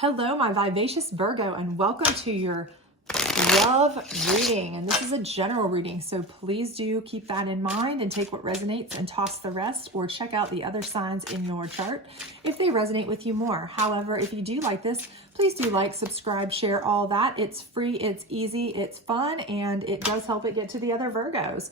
Hello, my vivacious Virgo, and welcome to your love reading. And this is a general reading, so please do keep that in mind and take what resonates and toss the rest, or check out the other signs in your chart if they resonate with you more. However, if you do like this, please do like, subscribe, share, all that. It's free, it's easy, it's fun, and it does help it get to the other Virgos.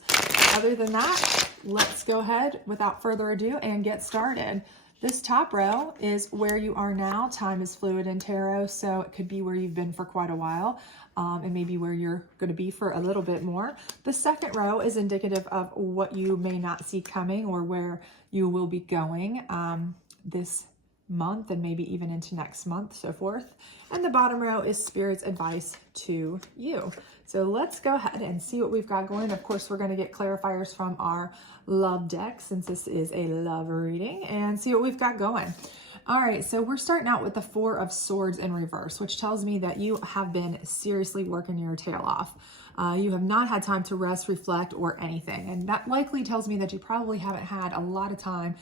Other than that, let's go ahead without further ado and get started. This top row is where you are now. Time is fluid in tarot, so it could be where you've been for quite a while, and maybe where you're going to be for a little bit more. The second row is indicative of what you may not see coming or where you will be going this month and maybe even into next month, so forth. And the bottom row is Spirit's advice to you. So let's go ahead and see what we've got going. Of course, we're going to get clarifiers from our love deck, since this is a love reading, and see what we've got going. All right, so we're starting out with the Four of Swords in reverse, which tells me that you have been seriously working your tail off. You have not had time to rest, reflect, or anything. And that likely tells me that you probably haven't had a lot of time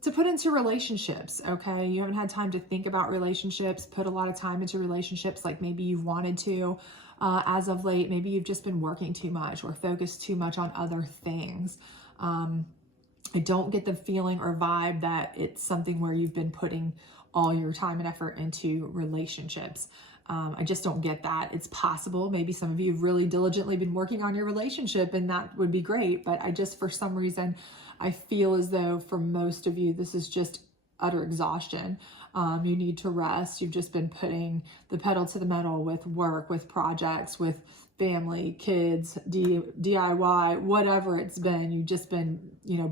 to put into relationships, okay? You haven't had time to think about relationships, put a lot of time into relationships like maybe you've wanted to as of late. Maybe you've just been working too much or focused too much on other things. I don't get the feeling or vibe that it's something where you've been putting all your time and effort into relationships. I just don't get that. It's possible. Maybe some of you have really diligently been working on your relationship, and that would be great. But I just, for some reason, I feel as though for most of you, this is just utter exhaustion. You need to rest. You've just been putting the pedal to the metal with work, with projects, with family, kids, DIY, whatever it's been. You've just been,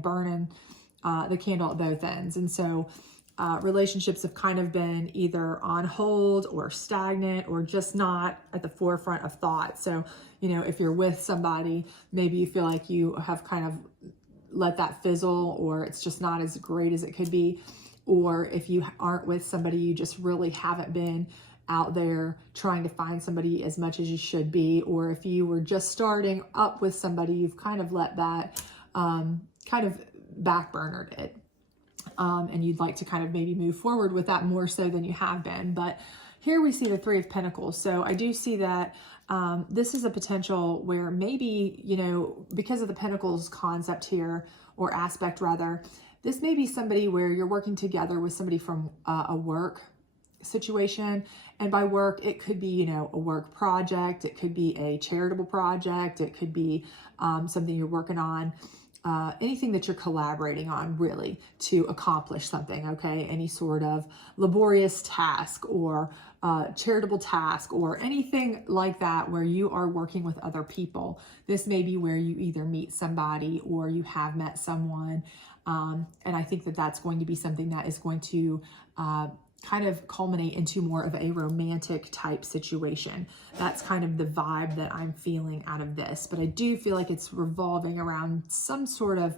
burning the candle at both ends. And so relationships have kind of been either on hold or stagnant or just not at the forefront of thought. So, if you're with somebody, maybe you feel like you have kind of let that fizzle, or it's just not as great as it could be. Or if you aren't with somebody, you just really haven't been out there trying to find somebody as much as you should be. Or if you were just starting up with somebody, you've kind of let that kind of backburnered it. And you'd like to kind of maybe move forward with that more so than you have been. But here we see the Three of Pentacles. So I do see that this is a potential where maybe, because of the Pentacles concept here, or aspect rather, this may be somebody where you're working together with somebody from a work situation. And by work, it could be, a work project. It could be a charitable project. It could be something you're working on. Anything that you're collaborating on, really, to accomplish something, okay? Any sort of laborious task or charitable task or anything like that where you are working with other people. This may be where you either meet somebody or you have met someone. And I think that that's going to be something that is going to kind of culminate into more of a romantic type situation. That's kind of the vibe that I'm feeling out of this. But I do feel like it's revolving around some sort of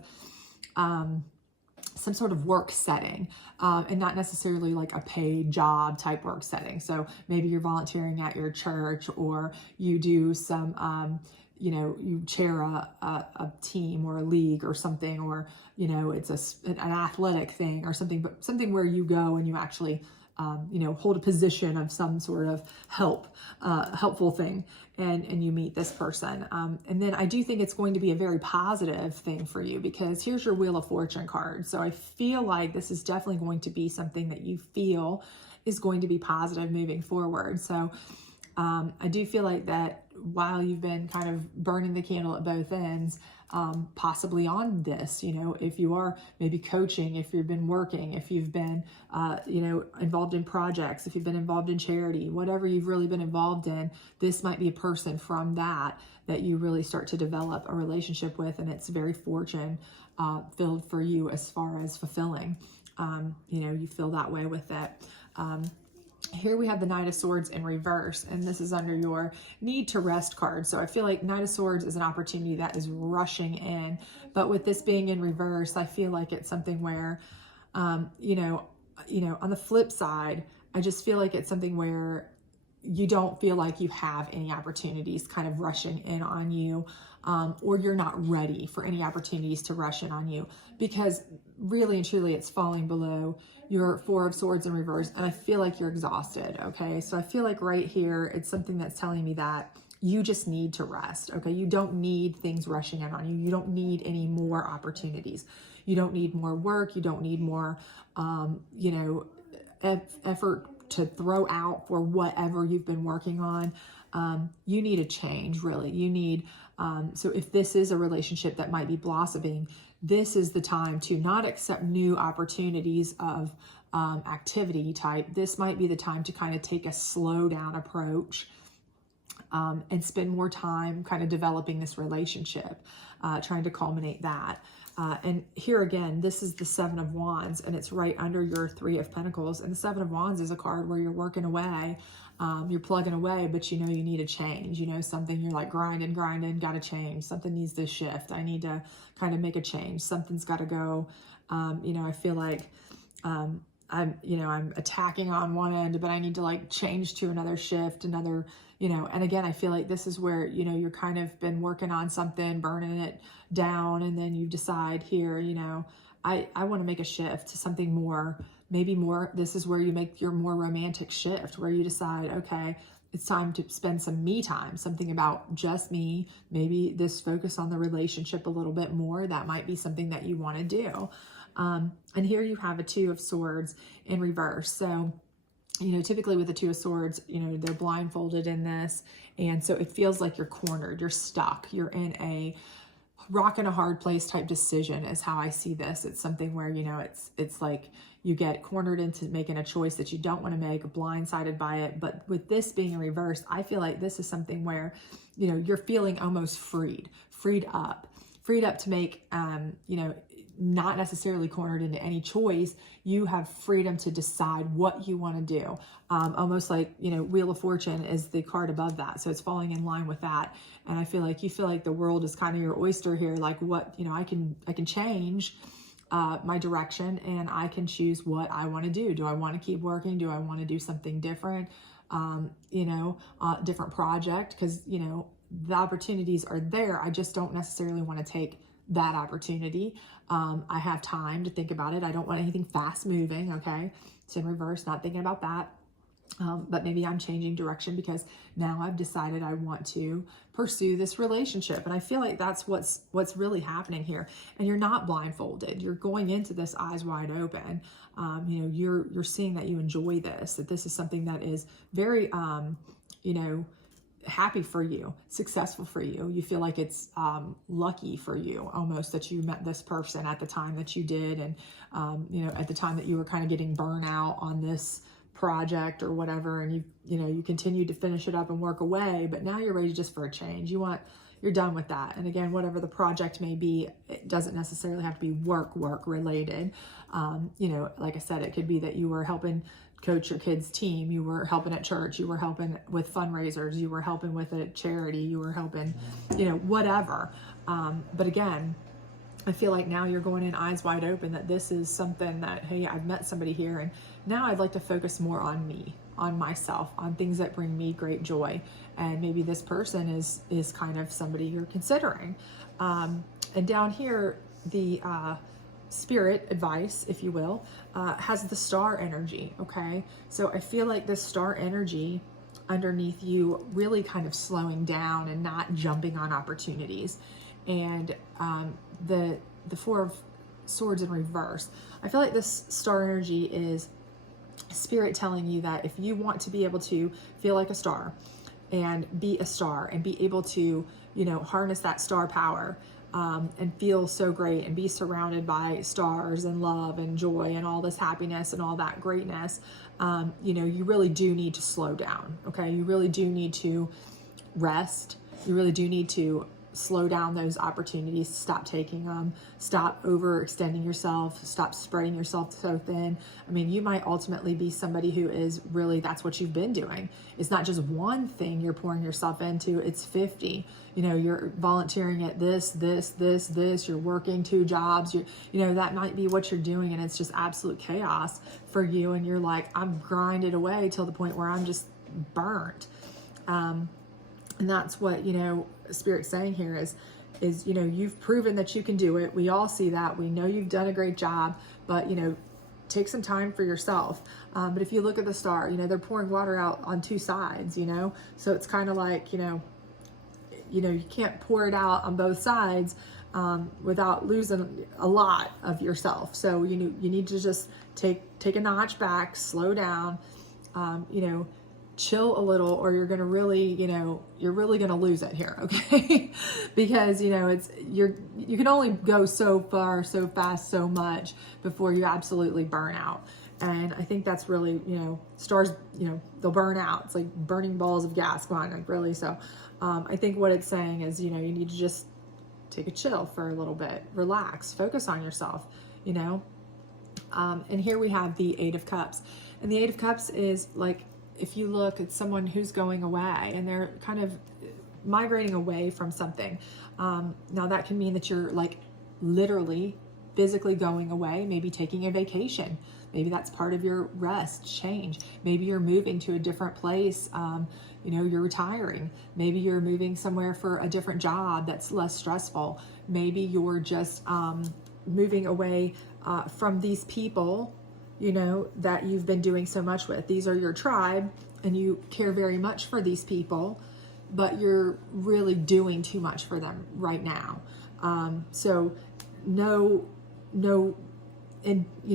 work setting, and not necessarily like a paid job type work setting. So maybe you're volunteering at your church, or you do some you chair a team or a league or something, or, it's an athletic thing or something, but something where you go and you actually, hold a position of some sort of helpful thing, and you meet this person. And then I do think it's going to be a very positive thing for you, because here's your Wheel of Fortune card. So I feel like this is definitely going to be something that you feel is going to be positive moving forward. So I do feel like that while you've been kind of burning the candle at both ends, possibly on this, if you are maybe coaching, if you've been working, if you've been, involved in projects, if you've been involved in charity, whatever you've really been involved in, this might be a person from that you really start to develop a relationship with, and it's very fortune filled for you as far as fulfilling. You feel that way with it. Here we have the Knight of Swords in reverse, and this is under your need to rest card. So I feel like Knight of Swords is an opportunity that is rushing in, but with this being in reverse, I feel like it's something where, on the flip side, I just feel like it's something where you don't feel like you have any opportunities kind of rushing in on you, or you're not ready for any opportunities to rush in on you, because really and truly it's falling below your Four of Swords in reverse, and I feel like you're exhausted, okay? So I feel like right here, it's something that's telling me that you just need to rest, okay? You don't need things rushing in on you. You don't need any more opportunities. You don't need more work. You don't need more, you know, effort to throw out for whatever you've been working on. You need a change, really. You need, so if this is a relationship that might be blossoming, this is the time to not accept new opportunities of activity type. This might be the time to kind of take a slow down approach, and spend more time kind of developing this relationship, trying to culminate that. And here again, this is the Seven of Wands, and it's right under your Three of Pentacles. And the Seven of Wands is a card where you're working away, you're plugging away, but you know you need a change. You know, something you're like grinding, got to change. Something needs to shift. I need to kind of make a change. Something's got to go. You know, I feel like I'm attacking on one end, but I need to like change to another shift, another, you know, and again, I feel like this is where, you know, you're kind of been working on something, burning it down, and then you decide here, you know, I want to make a shift to something more, maybe more. This is where you make your more romantic shift, where you decide, okay, it's time to spend some me time, something about just me. Maybe this focus on the relationship a little bit more. That might be something that you want to do. And here you have a Two of Swords in reverse. So, you know, typically with the Two of Swords, you know, they're blindfolded in this. And so it feels like you're cornered, you're stuck, you're in a rock and a hard place type decision is how I see this. It's something where, you know, it's like you get cornered into making a choice that you don't want to make, blindsided by it. But with this being in reverse, I feel like this is something where, you know, you're feeling almost freed up to make, you know, not necessarily cornered into any choice. You have freedom to decide what you want to do. Almost like, you know, Wheel of Fortune is the card above that. So it's falling in line with that. And I feel like you feel like the world is kind of your oyster here. Like what, you know, I can change my direction, and I can choose what I want to do. Do I want to keep working? Do I want to do something different? You know, different project, because, you know, the opportunities are there. I just don't necessarily want to take that opportunity. I have time to think about it. I don't want anything fast moving. Okay. It's in reverse, not thinking about that. But maybe I'm changing direction because now I've decided I want to pursue this relationship. And I feel like that's what's really happening here. And you're not blindfolded. You're going into this eyes wide open. You know, you're seeing that you enjoy this, that this is something that is very, you know, happy for you, successful for you. You feel like it's lucky for you almost that you met this person at the time that you did. And, you know, at the time that you were kind of getting burnout on this project or whatever, and you know, you continued to finish it up and work away, but now you're ready just for a change. You're done with that. And again, whatever the project may be, it doesn't necessarily have to be work related. You know, like I said, it could be that you were helping coach your kids' team, you were helping at church, you were helping with fundraisers, you were helping with a charity, you were helping, you know, whatever. But again, I feel like now you're going in eyes wide open that this is something that, hey, I've met somebody here, and now I'd like to focus more on me, on myself, on things that bring me great joy. And maybe this person is kind of somebody you're considering. And down here, the spirit advice, if you will, has the star energy. Okay. So I feel like this star energy underneath you really kind of slowing down and not jumping on opportunities. And the Four of Swords in reverse, I feel like this star energy is spirit telling you that if you want to be able to feel like a star and be a star and be able to, you know, harness that star power, and feel so great and be surrounded by stars and love and joy and all this happiness and all that greatness, you know, you really do need to slow down. Okay. You really do need to rest. You really do need to slow down those opportunities, stop taking them, stop overextending yourself, stop spreading yourself so thin. I mean, you might ultimately be somebody who is really, that's what you've been doing. It's not just one thing you're pouring yourself into, it's 50. You know, you're volunteering at this, you're working 2 jobs, you know, that might be what you're doing, and it's just absolute chaos for you. And you're like, I'm grinded away till the point where I'm just burnt. And that's what, Spirit's saying here is, you've proven that you can do it. We all see that. We know you've done a great job, but, take some time for yourself. But if you look at the star, they're pouring water out on two sides, so it's kind of like, you can't pour it out on both sides without losing a lot of yourself. So you need to just take a notch back, slow down, chill a little, or you're gonna really, you're really gonna lose it here, okay? Because you can only go so far, so fast, so much before you absolutely burn out. And I think that's really, stars, they'll burn out. It's like burning balls of gas, come on, like really. So I think what it's saying is, you need to just take a chill for a little bit, relax, focus on yourself, and here we have the Eight of Cups. And the Eight of Cups is like, if you look at someone who's going away and they're kind of migrating away from something. Now that can mean that you're like literally physically going away, maybe taking a vacation. Maybe that's part of your rest, change. Maybe you're moving to a different place. You're retiring. Maybe you're moving somewhere for a different job that's less stressful. Maybe you're just moving away from these people, that you've been doing so much with. These are your tribe and you care very much for these people, but you're really doing too much for them right now. So no,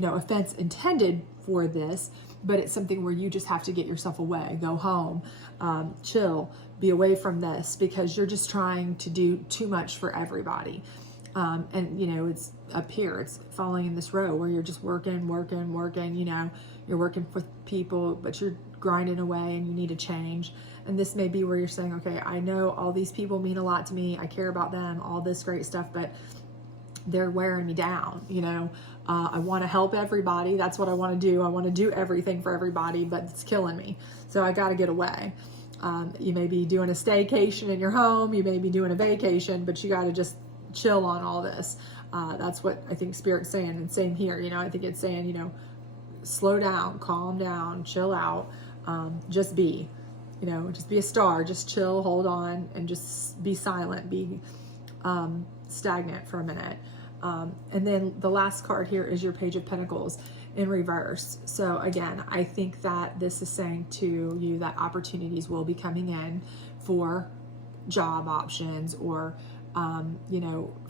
offense intended for this, but it's something where you just have to get yourself away, go home, chill, be away from this, because you're just trying to do too much for everybody. And it's up here, it's falling in this row where you're just working, you're working for people, but you're grinding away and you need to change. And this may be where you're saying, okay, I know all these people mean a lot to me. I care about them, all this great stuff, but they're wearing me down. I want to help everybody. That's what I want to do. I want to do everything for everybody, but it's killing me. So I got to get away. You may be doing a staycation in your home. You may be doing a vacation, but you got to just chill on all this. That's what I think Spirit's saying. And same here, I think it's saying, slow down, calm down, chill out, just be, just be a star, just chill, hold on, and just be silent, be stagnant for a minute. And then the last card here is your Page of Pentacles in reverse. So again, I think that this is saying to you that opportunities will be coming in for job options or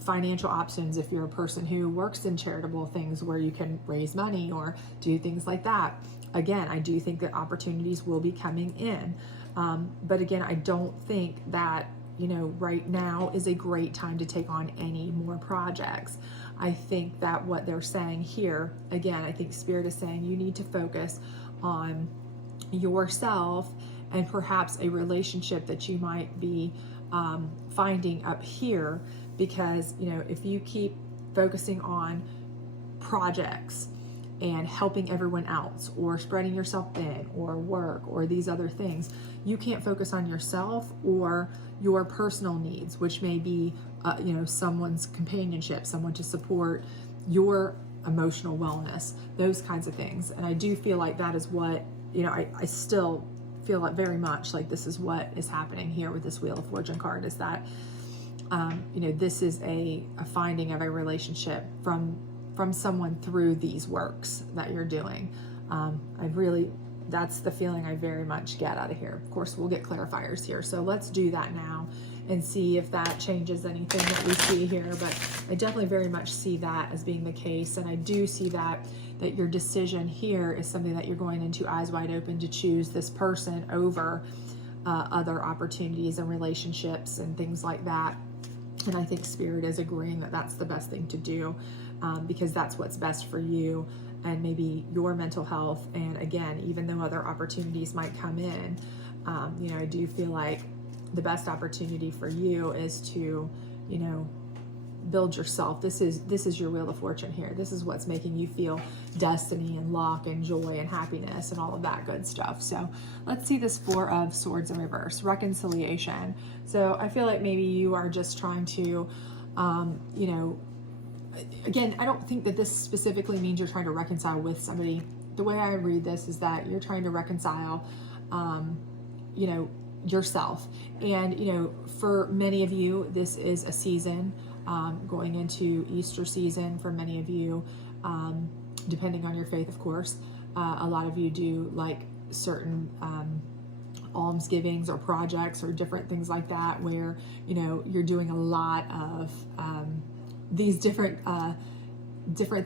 financial options if you're a person who works in charitable things where you can raise money or do things like that. Again, I do think that opportunities will be coming in. But again, I don't think that, right now is a great time to take on any more projects. I think that what they're saying here, again, I think Spirit is saying you need to focus on yourself and perhaps a relationship that you might be finding up here, because if you keep focusing on projects and helping everyone else or spreading yourself thin or work or these other things, you can't focus on yourself or your personal needs, which may be someone's companionship, someone to support your emotional wellness, those kinds of things. And I do feel like that is what I still feel like very much like this is what is happening here with this Wheel of Fortune card, is that this is a finding of a relationship from someone through these works that you're doing. That's the feeling I very much get out of here. Of course, we'll get clarifiers here, so let's do that now and see if that changes anything that we see here. But I definitely very much see that as being the case, and I do see that your decision here is something that you're going into eyes wide open to choose this person over other opportunities and relationships and things like that. And I think Spirit is agreeing that that's the best thing to do, because that's what's best for you and maybe your mental health. And again, even though other opportunities might come in, I do feel like the best opportunity for you is to, build yourself. This is your Wheel of Fortune here. This is what's making you feel destiny and luck and joy and happiness and all of that good stuff. So let's see this Four of Swords in reverse, reconciliation. So I feel like maybe you are just trying to, again, I don't think that this specifically means you're trying to reconcile with somebody. The way I read this is that you're trying to reconcile you know, yourself. And, you know, for many of you, this is a season, going into Easter season for many of you, depending on your faith, of course. A lot of you do like certain almsgivings or projects or different things like that, where, you know, you're doing a lot of these different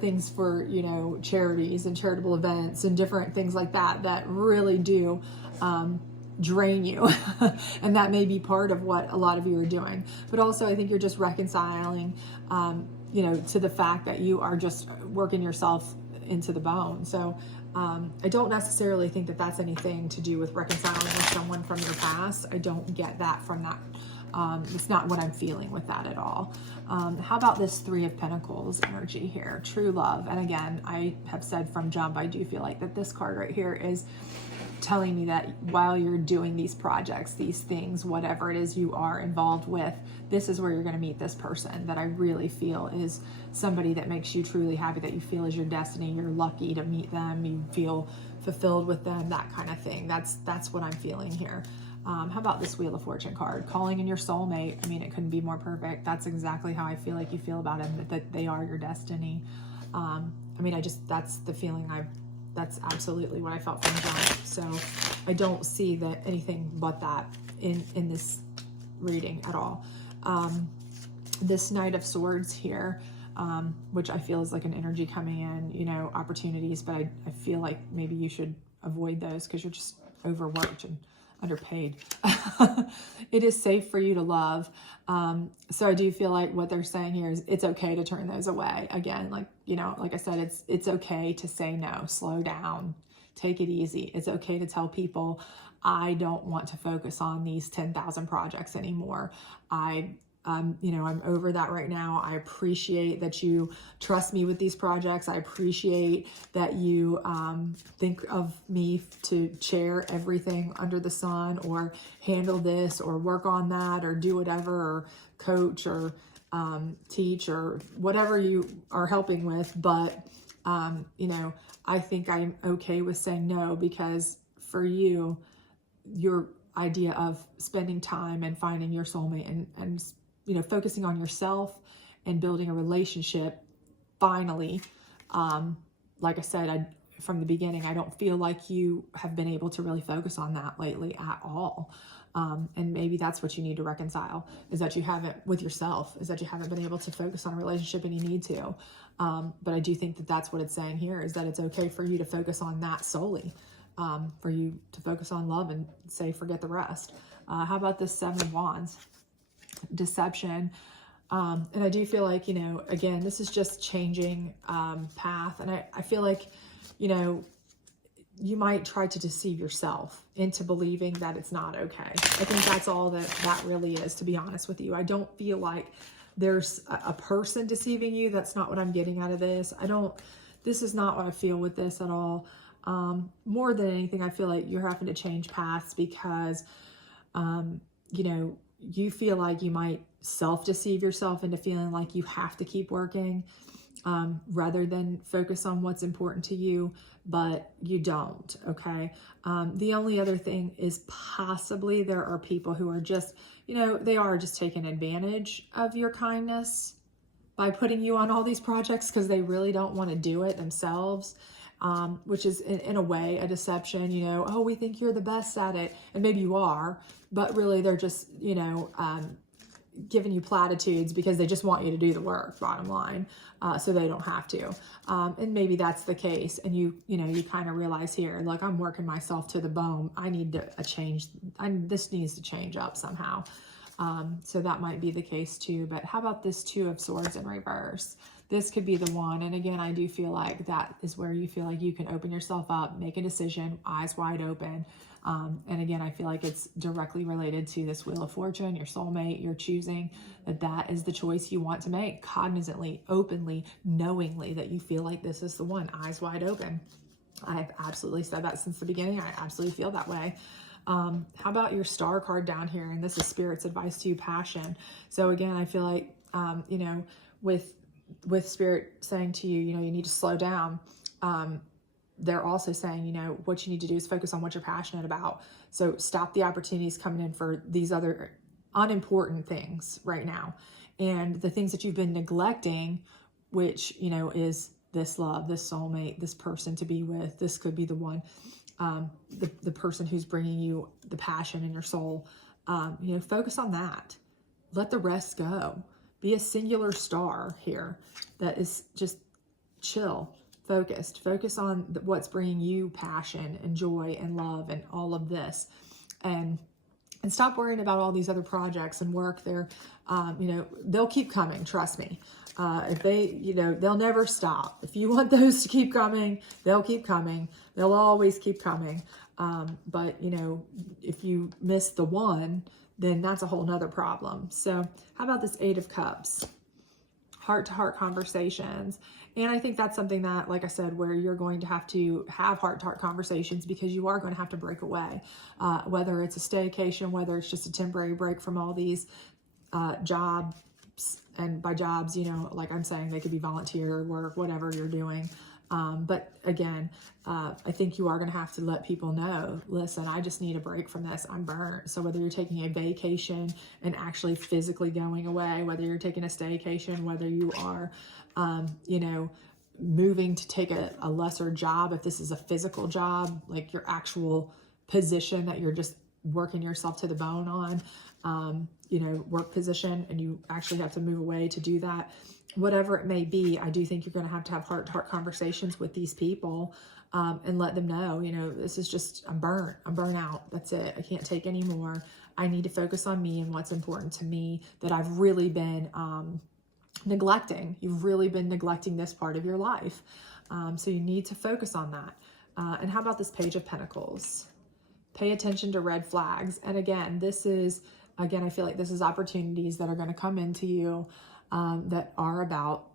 things for, you know, charities and charitable events and different things like that that really do drain you. And that may be part of what a lot of you are doing. But also, I think you're just reconciling, you know, to the fact that you are just working yourself into the bone. So I don't necessarily think that that's anything to do with reconciling with someone from your past. I don't get that from that. It's not what I'm feeling with that at all. How about this Three of Pentacles energy here? True love. And again, I have said from jump, I do feel like that this card right here is telling me that while you're doing these projects, these things, whatever it is you are involved with, this is where you're going to meet this person that I really feel is somebody that makes you truly happy, that you feel is your destiny. You're lucky to meet them. You feel fulfilled with them, that kind of thing. That's what I'm feeling here. How about this Wheel of Fortune card? Calling in your soulmate. I mean, it couldn't be more perfect. That's exactly how I feel like you feel about them, that they are your destiny. I mean, that's the feeling that's absolutely what I felt from jump. So I don't see that anything but that in this reading at all. This Knight of Swords here, which I feel is like an energy coming in, you know, opportunities, but I feel like maybe you should avoid those because you're just overworked and underpaid. It is safe for you to love. So I do feel like what they're saying here is it's okay to turn those away. Again, like, you know, like I said, it's okay to say no, slow down, take it easy. It's okay to tell people, I don't want to focus on these 10,000 projects anymore. You know, I'm over that right now. I appreciate that you trust me with these projects. I appreciate that you think of me to chair everything under the sun, or handle this, or work on that, or do whatever, or coach, or teach, or whatever you are helping with. But, you know, I think I'm okay with saying no, because for you, your idea of spending time and finding your soulmate and you know, focusing on yourself and building a relationship, finally, like I said, from the beginning, I don't feel like you have been able to really focus on that lately at all. And maybe that's what you need to reconcile, is that you haven't, with yourself, is that you haven't been able to focus on a relationship, and you need to. But I do think that that's what it's saying here, is that it's okay for you to focus on that solely, for you to focus on love and say, forget the rest. How about this Seven of Wands? Deception. And I do feel like, you know, again, this is just changing path. And I feel like, you know, you might try to deceive yourself into believing that it's not okay. I think that's all that really is, to be honest with you. I don't feel like there's a person deceiving you. That's not what I'm getting out of this. This is not what I feel with this at all. More than anything, I feel like you're having to change paths because, you know, you feel like you might self-deceive yourself into feeling like you have to keep working, rather than focus on what's important to you, but you don't, okay? The only other thing is possibly there are people who are just, you know, they are just taking advantage of your kindness by putting you on all these projects because they really don't want to do it themselves. Which is in a way a deception, you know, oh, we think you're the best at it. And maybe you are, but really they're just, you know, giving you platitudes because they just want you to do the work, bottom line, so they don't have to. And maybe that's the case. And you know, you kind of realize here, like, I'm working myself to the bone. I need a change. This needs to change up somehow. So that might be the case too. But how about this Two of Swords in reverse? This could be the one. And again, I do feel like that is where you feel like you can open yourself up, make a decision, eyes wide open. And again, I feel like it's directly related to this Wheel of Fortune, your soulmate. You're choosing that is the choice you want to make, cognizantly, openly, knowingly, that you feel like this is the one, eyes wide open. I've absolutely said that since the beginning. I absolutely feel that way. How about your Star card down here? And this is Spirit's advice to you, passion. So again, I feel like, you know, with Spirit saying to you, you know, you need to slow down. they're also saying, you know, what you need to do is focus on what you're passionate about. So stop the opportunities coming in for these other unimportant things right now. And the things that you've been neglecting, which, you know, is this love, this soulmate, this person to be with, this could be the one, the person who's bringing you the passion in your soul. You know, focus on that. Let the rest go. Be a singular star here that is just chill, focused. Focus on what's bringing you passion and joy and love and all of this. And stop worrying about all these other projects and work. They're, you know, they'll keep coming. Trust me. If they, you know, they'll never stop. If you want those to keep coming, they'll keep coming. They'll always keep coming. But, you know, if you miss the one, then that's a whole nother problem. So how about this 8 of Cups? Heart-to-heart conversations. And I think that's something that, like I said, where you're going to have heart-to-heart conversations, because you are going to have to break away, whether it's a staycation, whether it's just a temporary break from all these jobs. And by jobs, you know, like I'm saying, they could be volunteer work, whatever you're doing. But again, I think you are going to have to let people know, listen, I just need a break from this. I'm burnt. So whether you're taking a vacation and actually physically going away, whether you're taking a staycation, whether you are, you know, moving to take a lesser job, if this is a physical job, like your actual position that you're just working yourself to the bone on, you know, work position, and you actually have to move away to do that. Whatever it may be, I do think you're going to have heart-to-heart conversations with these people, and let them know, you know, this is just, I'm burnt out. That's it. I can't take any more. I need to focus on me and what's important to me that I've really been neglecting. You've really been neglecting this part of your life. So you need to focus on that. And how about this Page of Pentacles? Pay attention to red flags. And again, I feel like this is opportunities that are going to come into you that are about,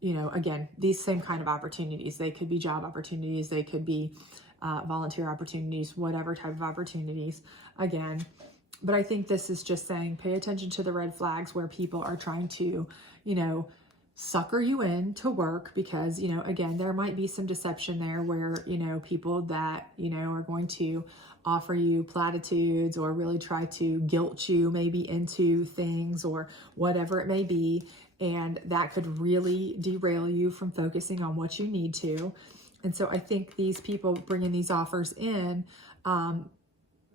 you know, again, these same kind of opportunities. They could be job opportunities. They could be volunteer opportunities, whatever type of opportunities, again. But I think this is just saying, pay attention to the red flags where people are trying to, you know, sucker you in to work, because, you know, again, there might be some deception there where, you know, people that, you know, are going to offer you platitudes or really try to guilt you maybe into things or whatever it may be. And that could really derail you from focusing on what you need to. And so I think these people bringing these offers in,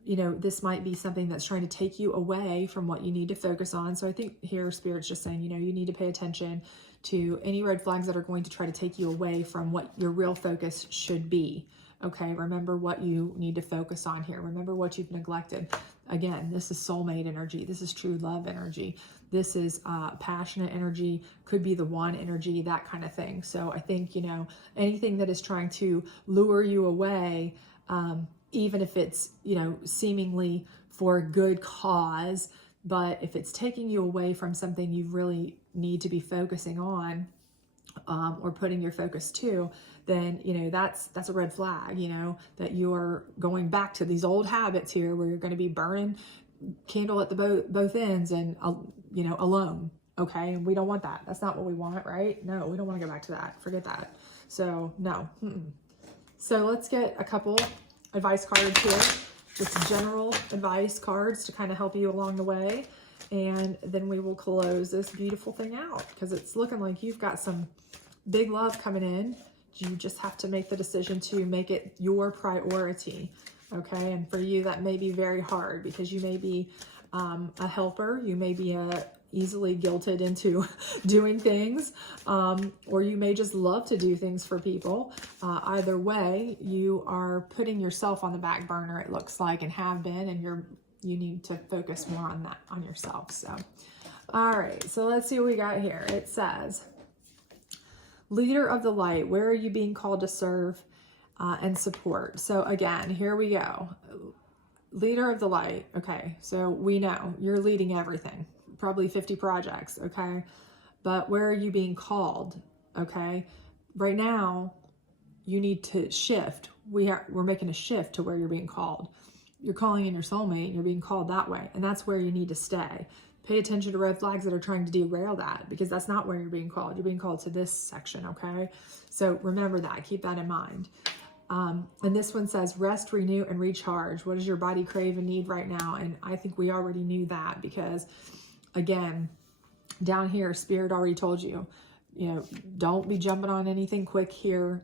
you know, this might be something that's trying to take you away from what you need to focus on. So I think here Spirit's just saying, you know, you need to pay attention to any red flags that are going to try to take you away from what your real focus should be. Okay, remember what you need to focus on here. Remember what you've neglected. Again, this is soulmate energy. This is true love energy. This is passionate energy, could be the one energy, that kind of thing. So I think, you know, anything that is trying to lure you away, even if it's, you know, seemingly for a good cause, but if it's taking you away from something you really need to be focusing on, or putting your focus to, then, you know, that's a red flag, you know, that you're going back to these old habits here where you're going to be burning candle at the both ends and, you know, alone. Okay. And we don't want that. That's not what we want, right? No, we don't want to go back to that. Forget that. So no. So let's get a couple advice cards here, just general advice cards to kind of help you along the way. And then we will close this beautiful thing out, because it's looking like you've got some big love coming in. You just have to make the decision to make it your priority. Okay. And for you, that may be very hard, because you may be a helper. You may be easily guilted into doing things, or you may just love to do things for people. Either way, you are putting yourself on the back burner, it looks like, and have been, and you need to focus more on that, on yourself. So, all right, so let's see what we got here. It says, leader of the light, where are you being called to serve and support? So again, here we go. Leader of the light. Okay, so we know you're leading everything, probably 50 projects. Okay, but where are you being called? Okay, right now you need to shift. We're making a shift to where you're being called. You're calling in your soulmate, you're being called that way, and that's where you need to stay. Pay attention to red flags that are trying to derail that, because that's not where you're being called. You're being called to this section, okay? So remember that. Keep that in mind. And this one says, rest, renew, and recharge. What does your body crave and need right now? And I think we already knew that because, again, down here, Spirit already told you, don't be jumping on anything quick here,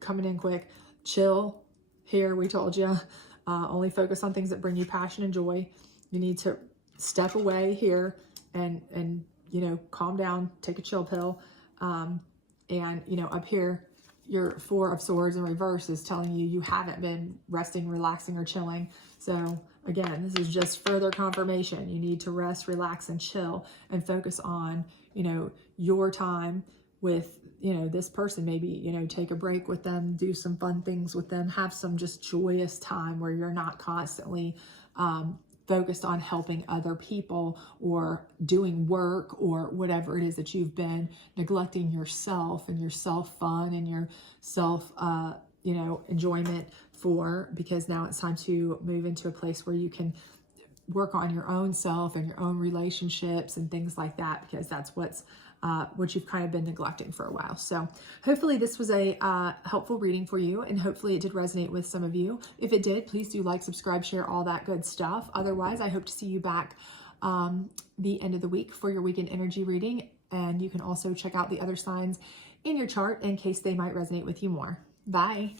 coming in quick. Chill here, we told you. Only focus on things that bring you passion and joy. You need to step away here and calm down, take a chill pill. And up here, your Four of Swords in reverse is telling you haven't been resting, relaxing, or chilling. So again, this is just further confirmation. You need to rest, relax, and chill and focus on, your time with, this person. Maybe, take a break with them, do some fun things with them, have some just joyous time where you're not constantly focused on helping other people or doing work or whatever it is that you've been neglecting yourself and your self fun and your self, enjoyment for, because now it's time to move into a place where you can work on your own self and your own relationships and things like that, because that's what you've kind of been neglecting for a while. So hopefully this was a helpful reading for you, and hopefully it did resonate with some of you. If it did, please do like, subscribe, share, all that good stuff. Otherwise, I hope to see you back the end of the week for your weekend energy reading. And you can also check out the other signs in your chart in case they might resonate with you more. Bye.